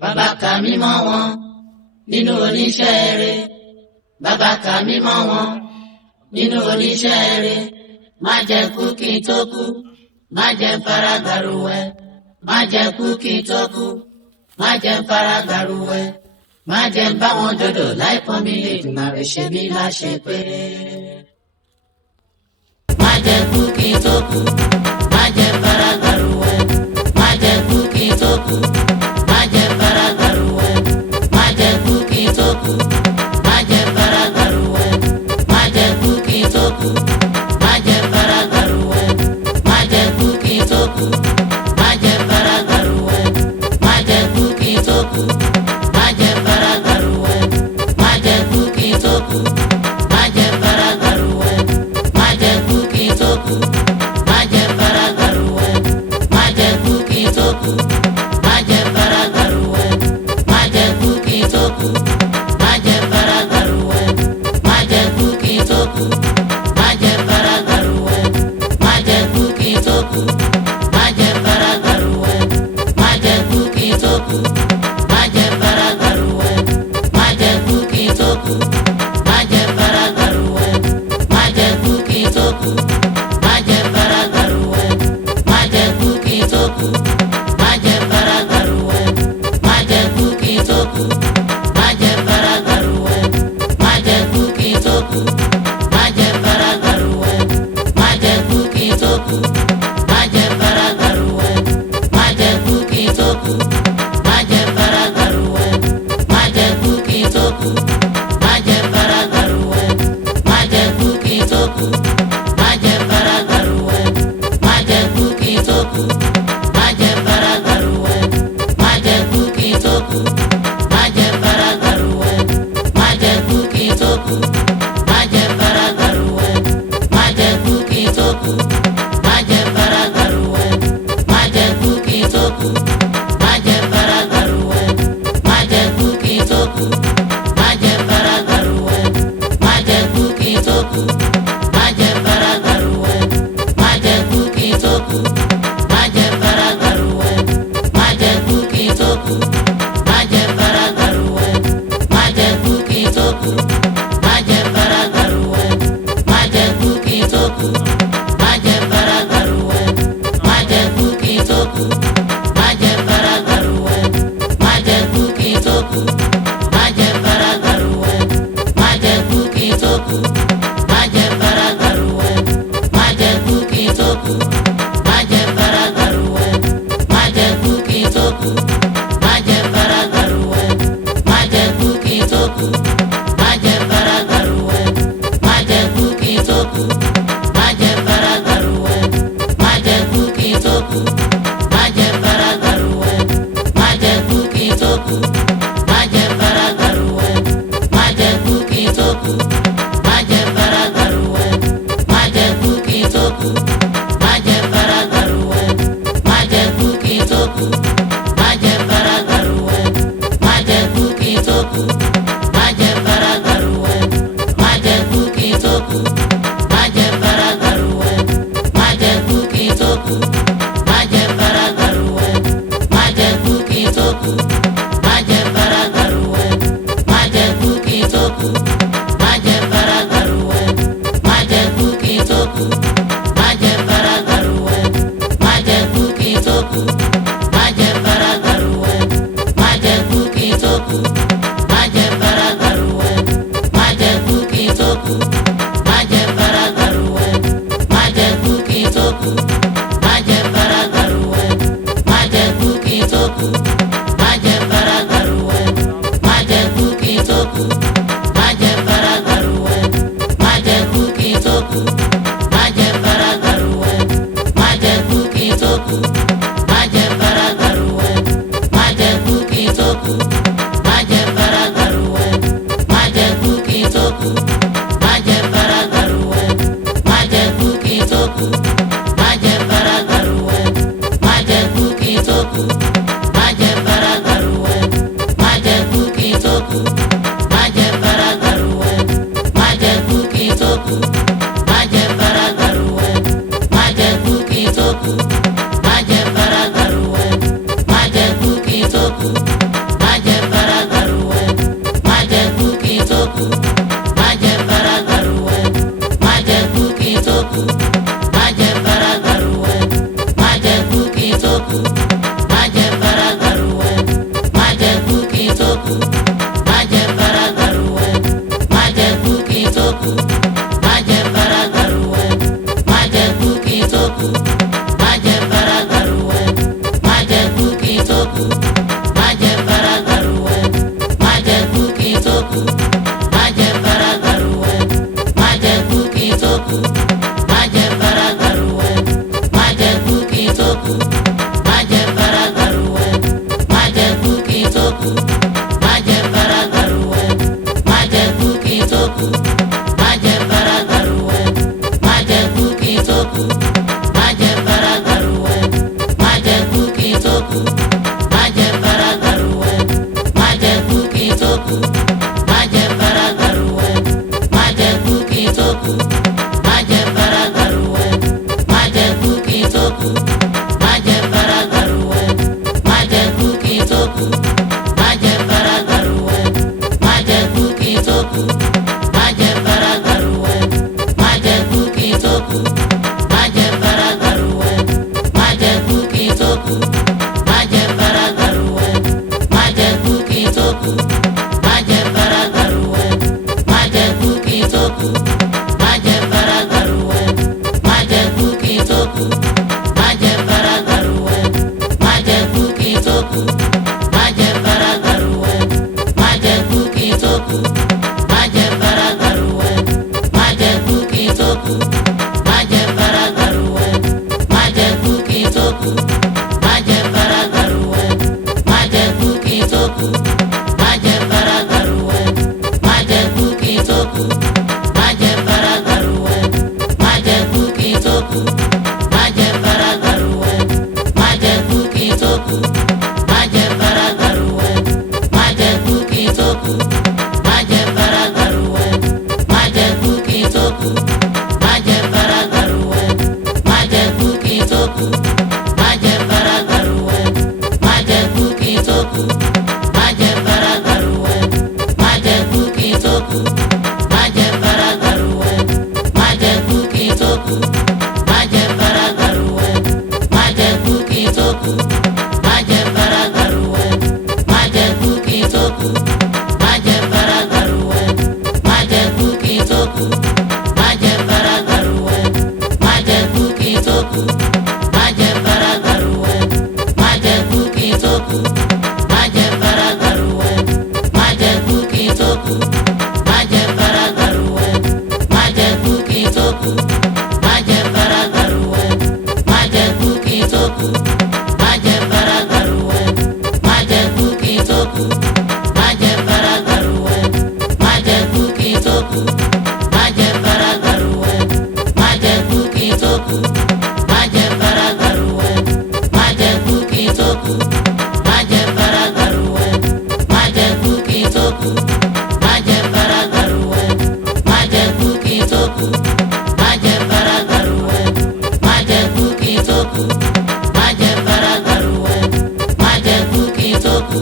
bàbá kà mí mọ́ wọn nínú oníṣẹ́ eré. Bàbá kà mí mọ́ wọn nínú oníṣẹ́ eré. Má jẹ́ kú kí n tó kú, má jẹ́ fara gbàrúwẹ̀. Má jẹ́ kú kí n tó kú, má jẹ́ fara gbàrúwẹ̀. Má jẹ́ bá wọn dòdò láì pọ́n mi lè dùn máa rẹ̀ ṣe mí láṣẹ pé. Má jẹ́ kú kí n tó kú, má jẹ́ fara gbàrúwẹ̀. Má jẹ́ kú kí n tó kú, má jẹ́ fara gbàrúwẹ̀. Má jẹ́ kú kí n tó kú, má jẹ́ fara gbàrúwẹ̀. Má jẹ́ kú kí n tó kú, má jẹ́ fara gbàrúwẹ̀. Má jẹ́ kú kí n tó kú, má jẹ́ fara gbàrúwẹ̀. Má jẹ́ kú kí n tó kú, má jẹ́ fara gbàrúwẹ̀. Má jẹ́ kú kí n tó kú, má jẹ́ fara gbàrúwẹ̀. Má jẹ́ kú kí n tó kú, má jẹ́ fara gbàrúwẹ̀. Má jẹ́ kú kí n tó kú, má jẹ́ kú, má jẹ́ fara gbàrúwẹ̀, má jẹ́ kú kí n tó kú, má jẹ́ fara gbàrúwẹ̀, má jẹ́ kú kí n tó kú, má jẹ́ fara gbàrúwẹ̀, má jẹ́ kú kí n tó kú, má jẹ́ fara gbàrúwẹ̀, má jẹ́ kú kí n tó kú, má jẹ́ fara gbàrúwẹ̀, má jẹ́ kú kí n tó kú, má jẹ́ fara gbàrúwẹ̀, má jẹ́ kú kí n tó kú, má jẹ́ fara gbàrúwẹ̀, má jẹ́ kú kí n tó kú, má jẹ́ fara gbàrúwẹ̀, má jẹ́ kú kí n tó kú, má jẹ́ fara gbàrúwẹ̀, má jẹ́ kú kí n tó kú, má jẹ́ fara gbàrúwẹ̀, má jẹ́ kú kí n tó kú, má jẹ́ fara gbàrúwẹ̀, má jẹ́ kú kí n tó kú, má jẹ́ fara gbàrúwẹ̀, má jẹ́ kú kí n tó kú, má jẹ́ fara gbàrúwẹ̀, má jẹ́ kú kí n tó kú, má jẹ́ fara gbàrúwẹ̀, má jẹ́ kú kí n tó kú, má jẹ́ fara gbàrúwẹ̀, má jẹ́ kú kí n tó kú, má jẹ́ fara gbàrúwẹ̀, má jẹ́ kú kí n tó kú, má jẹ́ fara gbàrúwẹ̀, má jẹ́ kú kí n tó kú, má jẹ́ fara gbàrúwẹ̀, má jẹ́ kú kí n tó kú, má jẹ́ fara gbàrúwẹ̀, má jẹ́ kú kí n tó kú, má jẹ́ fara gbàrúwẹ̀, má jẹ́ kú kí n tó kú, má jẹ́ fara gbàrúwẹ̀, má jẹ́ kú kí n tó kú, má jẹ́ fara gbàrúwẹ̀, má jẹ́ kú kí n tó kú, má jẹ́ fara gbàrúwẹ̀, má jẹ́ kú kí n tó kú, má jẹ́ fara gbàrúwẹ̀, má jẹ́ kú kí n tó kú, má jẹ́ fara gbàrúwẹ̀, má jẹ́ kú kí n tó kú, má jẹ́ fara gbàrúwẹ̀, má jẹ́ kú kí n tó kú, má jẹ́ fara gbàrúwẹ̀, má jẹ́ kú kí n tó kú, má jẹ́ fara gbàrúwẹ̀, má jẹ́ kú kí n tó kú, má jẹ́ fara gbàrúwẹ̀, má jẹ́ kú kí n tó kú, má jẹ́ fara gbàrúwẹ̀, má jẹ́ kú kí n tó kú, má jẹ́ fara gbàrúwẹ̀, má jẹ́ kú kí n tó kú, má jẹ́ fara gbàrúwẹ̀, má jẹ́ kú kí n tó kú, má jẹ́ fara gbàrúwẹ̀, má jẹ́ kú kí n tó kú, má jẹ́ fara gbàrúwẹ̀, má jẹ́ kú kí n tó kú, má jẹ́ fara gbàrúwẹ̀, má jẹ́ kú kí n tó kú, má jẹ́ fara gbàrúwẹ̀, má jẹ́ kú kí n tó kú.